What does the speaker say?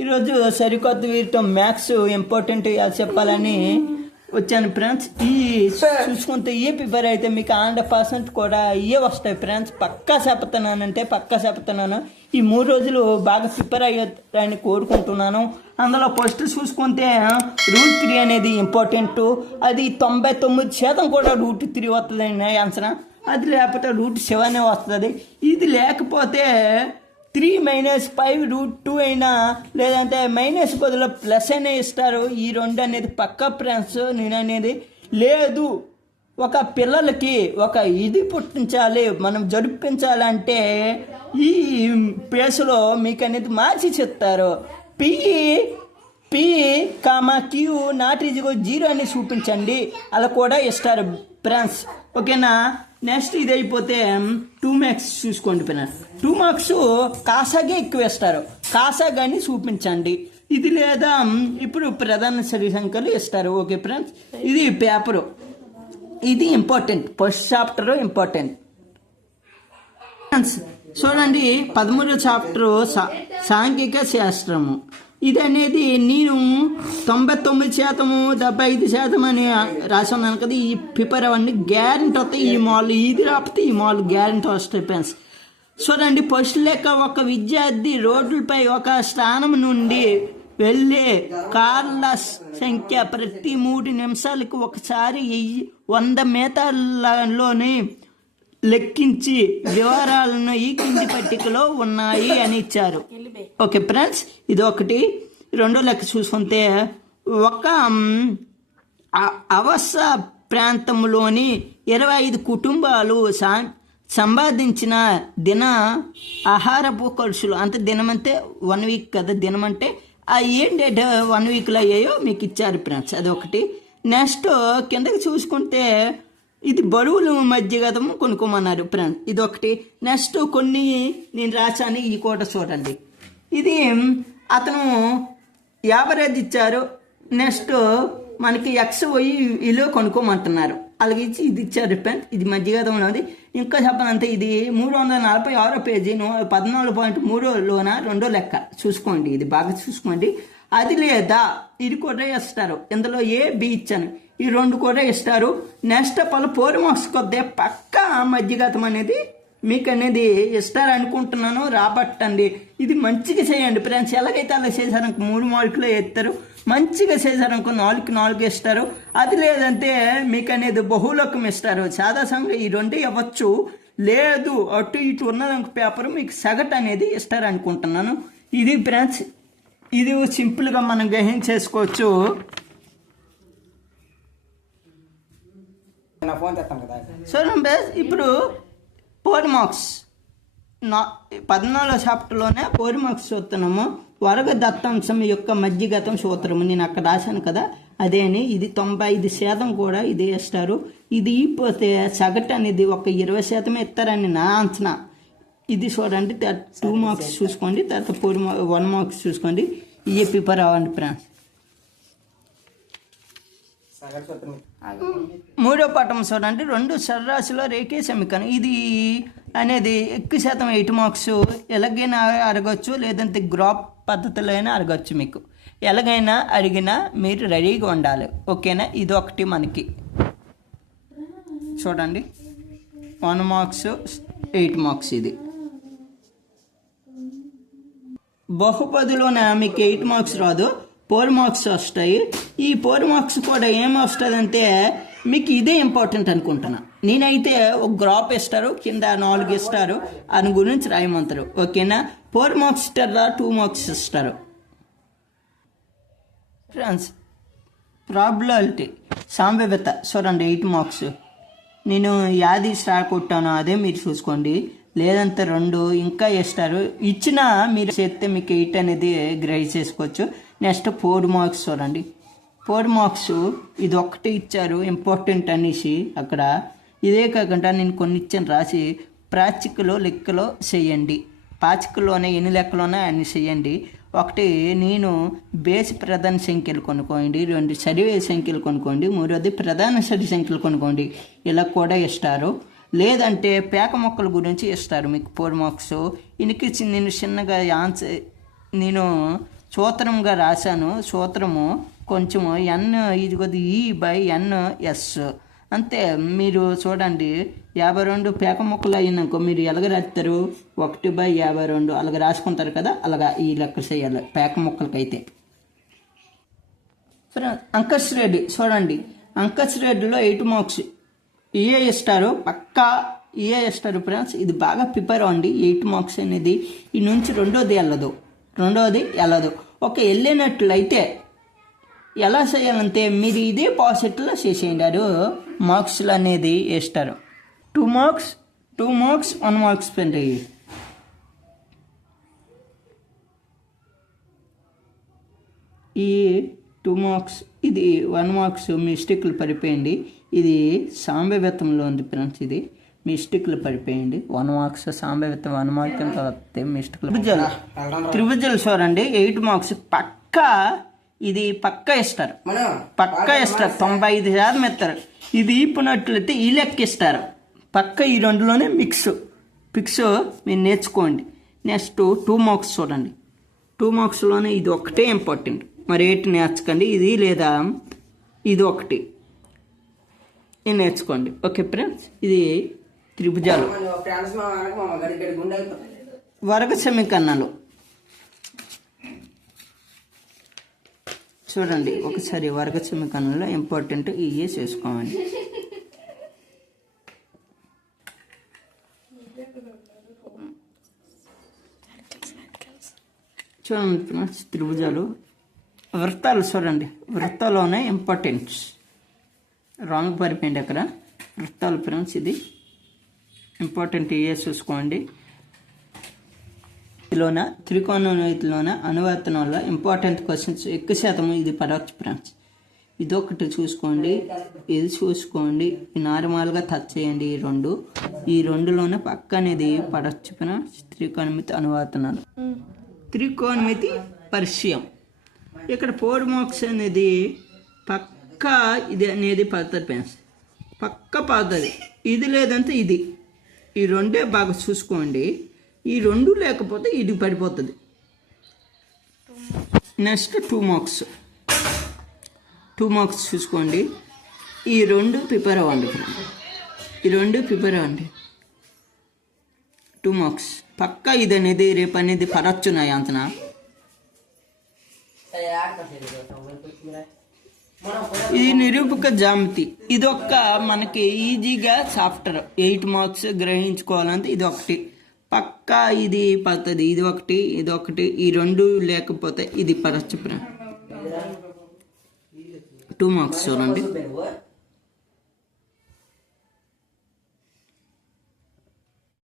ఈరోజు సరికొత్త వీటితో మ్యాథ్స్ ఇంపార్టెంట్ చెప్పాలని వచ్చాను ఫ్రెండ్స్. ఈ చూసుకుంటే ఏ పేపర్ అయితే మీకు 100% కూడా ఇవే వస్తాయి ఫ్రెండ్స్. పక్కా చెప్తున్నాను. ఈ 3 రోజులు బాగా ప్రిపేర్ అయ్యారని కోరుకుంటున్నాను. అందులో ఫస్ట్ చూసుకుంటే రూట్ 3 అనేది ఇంపార్టెంట్. అది 99% కూడా రూట్ 3 వస్తుందని ఆన్సర్. అది లేకపోతే రూట్ 7 వస్తుంది. ఇది లేకపోతే 3 - 5 రూట్ 2 అయినా, లేదంటే మైనస్ బదులు ప్లస్ అయినా ఇస్తారు. ఈ 2 అనేది పక్కా ఫ్రెండ్స్. నేను అనేది లేదు, ఒక పిల్లలకి ఒక ఇది పుట్టించాలి, మనం జరిపించాలంటే ఈ ప్లేస్లో మీకు అనేది మార్చి చెప్తారు. పి కామా క్యూ నాట్ ఈజ్గో 0 అని చూపించండి, అలా కూడా ఇస్తారు ఫ్రెండ్స్. ఓకేనా. నెక్స్ట్ ఇది అయిపోతే 2 మార్క్స్ చూసుకోండి ఫ్రెండ్స్. 2 మార్క్స్ కాసాగే ఎక్కువ ఇస్తారు. కాసాగాని చూపించండి. ఇది లేదా ఇప్పుడు ప్రధాన సరి సంఖ్యలు ఇస్తారు. Okay friends. ఇది పేపరు, ఇది important. First chapter important friends. చూడండి 13వ చాప్టరు సాంఘిక శాస్త్రము. ఇది అనేది నేను 99%, 75% అని రాసి ఉన్నాను కదా. ఈ పేపర్ అవన్నీ గ్యారెంటీ వస్తాయి. ఈ మాల్ ఇది రాకపోతే ఈ మాల్ గ్యారెంటీ వస్తాయి ఫ్రెండ్స్. చూడండి ఫస్ట్ లెక్క, ఒక విద్యార్థి రోడ్లపై ఒక స్థానం నుండి వెళ్ళే కార్ల సంఖ్య ప్రతి 3 నిమిషాలకు ఒకసారి 100 మీటర్లలోని లెక్కించి వివరాలను ఈ కింది పట్టికలో ఉన్నాయి అని ఇచ్చారు. Okay friends. ఇది ఒకటి. 2వ లెక్క చూసుకుంటే, ఒక అవస ప్రాంతంలోని 25 కుటుంబాలు సంపాదించిన దిన ఆహారపు ఖర్చులు. అంటే దినం అంటే 1 వీక్ కదా. దినం అంటే ఏం డేట్ 1 వీక్లో అయ్యాయో మీకు ఇచ్చారు ఫ్రెండ్స్. అదొకటి. నెక్స్ట్ కిందకి చూసుకుంటే ఇది బరువులు మధ్యగతం కొనుక్కోమన్నారు ఫ్రెండ్స్. ఇది ఒకటి. నెక్స్ట్ కొన్ని నేను రాశాను, ఈ కోట చూడండి. ఇది అతను యావరేజ్ ఇచ్చారు. నెక్స్ట్ మనకి XY ఇలో కొనుక్కోమంటున్నారు. అలాగే ఇచ్చి ఇది ఇచ్చారు ఫ్రెండ్స్. ఇది మధ్యగతం ఉన్నది. ఇంకా చెప్పాలంటే ఇది 346 పేజీ 14.3లోన 2వ లెక్క చూసుకోండి. ఇది బాగా చూసుకోండి. అది లేదా ఇది కూడా ఇస్తారు. ఇందులో A, B ఇచ్చాను. ఈ 2 కూడా ఇస్తారు. నెక్స్ట్ 4 మార్క్స్ కొద్దిగా పక్కా మధ్యగతం అనేది మీకు అనేది ఇస్తారు అనుకుంటున్నాను. రాబట్టండి. ఇది మంచిగా చేయండి ఫ్రెండ్స్. ఎలాగైతే అలా చేశారనుకో 3 మార్కులు ఇస్తారు. మంచిగా చేశారనుకో 4 ఇస్తారు. అది లేదంటే మీకు అనేది బహుళకం ఇస్తారు. సాధారణంగా ఈ 2 ఇవ్వచ్చు. లేదు అటు ఇటు ఉన్నదనుకో పేపర్ మీకు సగటు అనేది ఇస్తారు అనుకుంటున్నాను. ఇది ఫ్రెండ్స్. ఇది సింపుల్గా మనం గ్రహించేసుకోవచ్చు. చూడండి ఇప్పుడు 4 మార్క్స్ 14వ చాప్టర్లోనే 4 మార్క్స్ చూస్తున్నాము. వర్గ దత్తాంశం యొక్క మధ్యగతం సూత్రము నేను అక్కడ రాశాను కదా, అదేని. ఇది 95% కూడా ఇదే ఇస్తారు. ఇది పోతే సగటు అనేది ఒక 20% ఇస్తారని నా అంచనా. ఇది చూడండి 2 మార్క్స్ చూసుకోండి. తర్వాత 1 మార్క్స్ చూసుకోండి. ఇవి ప్రిపేర్ అవ్వండి ఫ్రెండ్స్. 3వ పాఠం చూడండి. 2 సర్రాశిలో రేఖే సమీకరణం. ఇది అనేది ఎక్కువ శాతం 8 మార్క్స్. ఎలాగైనా అడగచ్చు, లేదంటే గ్రాఫ్ పద్ధతిలో అయినా అడగచ్చు. మీకు ఎలాగైనా అడిగినా మీరు రెడీగా ఉండాలి. ఓకేనా. ఇది ఒకటి మనకి చూడండి 1 మార్క్స్ 8 మార్క్స్. ఇది బహుపదిలోనే మీకు 8 మార్క్స్ రాదు, 4 మార్క్స్ వస్తాయి. ఈ 4 మార్క్స్ కూడా ఏం వస్తుందంటే మీకు ఇదే ఇంపార్టెంట్ అనుకుంటున్నా. నేనైతే ఒక గ్రాఫ్ ఇస్తారు, కింద 4 ఇస్తారు, దాని గురించి రాయమంటారు. ఓకేనా. 4 మార్క్స్ ఇస్తారా, 2 మార్క్స్ ఇస్తారు ఫ్రెండ్స్. ప్రాబిలిటీ సంభావ్యత చూడండి 8 మార్క్స్. నేను యాది స్టార్ కొట్టాను, అదే మీరు చూసుకోండి. లేదంటే 2 ఇంకా ఇస్తారు. ఇచ్చినా మీరు చేస్తే మీకు 8 అనేది గ్రేడ్ చేసుకోవచ్చు. నెక్స్ట్ 4 మార్క్స్ చూడండి. 4 మార్క్స్ ఇది ఒకటి ఇచ్చారు ఇంపార్టెంట్ అనేసి అక్కడ. ఇదే కాకుండా నేను కొన్ని ఇచ్చాను రాసి ప్రాచికలో లెక్కలో చేయండి. పాచికలోనే ఎన్ని లెక్కలోనే అన్ని చేయండి. ఒకటి నేను బేసి ప్రధాన సంఖ్యలు కొనుక్కోండి, 2 సరివే సంఖ్యలు కొనుక్కోండి, 3వది ప్రధాన సరి సంఖ్యలు కొనుక్కోండి. ఇలా కూడా ఇస్తారు. లేదంటే పేక మొక్కల గురించి ఇస్తారు మీకు 4 మార్క్స్. ఇనికి నేను చిన్నగా ఆన్సర్ నేను సూత్రంగా రాశాను. సూత్రము కొంచెము ఎన్ ఇది కొద్దిగా E/NS అంతే. మీరు చూడండి 52 పేక ముక్కలు అయినాకో మీరు ఎలాగ రాస్తారు, 1/52 అలాగ రాసుకుంటారు కదా, అలాగా ఈ లెక్క చేయాలి పేక ముక్కలకైతే. అంకశ్రేణి చూడండి, అంకశ్రేణిలో 8 మార్క్స్ ఏ ఇస్తారు, పక్కా ఏ ఇస్తారు ఫ్రెండ్స్. ఇది బాగా ప్రిపేర్ అవ్వండి. 8 మార్క్స్ అనేది ఈ నుంచి రెండోది వెళ్ళదు. ఓకే, వెళ్ళినట్లయితే ఎలా చేయాలంటే మీరు ఇదే పాసెట్లో చేసేయండి. మార్క్స్లు అనేది వేస్తారు. 2 మార్క్స్ 1 మార్క్స్ పెండి. ఈ 2 మార్క్స్ ఇది 1 మార్క్స్ మిస్టేక్లు పడిపోయింది. ఇది సాంబవ్యతంలో ఉంది ఫ్రెండ్స్. ఇది మిస్టేక్లు పడిపోయింది. 1 మార్క్స్ సాంబవ్యతం 1 మార్క్ ఎంత వస్తే మిస్టేక్లు. త్రిభుజాలు చూడండి 8 మార్క్స్ పక్కా. ఇది పక్కా ఇస్తారు. 95% ఇస్తారు. ఇది ఇప్పునట్లయితే ఈ లెక్క ఇస్తారు. పక్క ఈ రెండులోనే ఫిక్స్ మీరు నేర్చుకోండి. నెక్స్ట్ 2 మార్క్స్ చూడండి. 2 మార్క్స్లోనే ఇది ఒకటే ఇంపార్టెంట్. మరి ఏంటి నేర్చుకోండి, ఇది లేదా ఇది ఒకటి నేర్చుకోండి. ఓకే ఫ్రెండ్స్, ఇది త్రిభుజాలు, వర్గ సమీకరణాలు చూడండి. ఒకసారి వర్గ సమీకరణంలో ఇంపార్టెంట్ ఇవే చేసుకోవాలి. చూడండి ఫ్రెండ్స్, త్రిభుజాలు, వృత్తాలు చూడండి. వృత్తాలోనే ఇంపార్టెంట్స్ రాంగ్ పరిపోయింది అక్కడ. వృత్తాలు ఫ్రెండ్స్, ఇది ఇంపార్టెంట్ ఇవే చూసుకోండి. ఇదిలోన త్రికోణమితిలోన అనువర్తనంలో ఇంపార్టెంట్ క్వశ్చన్స్ ఎక్కువ శాతం ఇది పడవచ్చు ఫ్రెండ్స్. ఇదొకటి చూసుకోండి, ఇది చూసుకోండి. ఈ నార్మల్గా టచ్ చేయండి. ఈ రెండులోనే పక్క అనేది పడవచ్చు ఫ్రెండ్స్. త్రికోణమితి అనువర్తనాలు, త్రికోణమితి పరిచయం. ఇక్కడ 4 మార్క్స్ అనేది పక్కా ఇది అనేది పడుతుంది ఫ్రెండ్స్, పక్క పడుతుంది. ఇది లేదంటే ఇది, ఈ రెండే బాగా చూసుకోండి. ఈ రెండు లేకపోతే ఇది పడిపోతుంది. నెక్స్ట్ 2 మార్క్స్ చూసుకోండి. ఈ రెండు ప్రిపేర్ అవ్వండి. 2 మార్క్స్ పక్కా ఇది అనేది రేపు అనేది పడవచ్చు నా అంతనా. ఇది నిరూపక జామితి. ఇదొక్క మనకి ఈజీగా సాఫ్ట్వేర్ 8 మార్క్స్ గ్రహించుకోవాలంటే ఇది ఒకటి పక్కా ఇది పడుతుంది. ఇది ఒకటి ఈ రెండు లేకపోతే ఇది పడచ్చు. 2 మార్క్స్ చూడండి.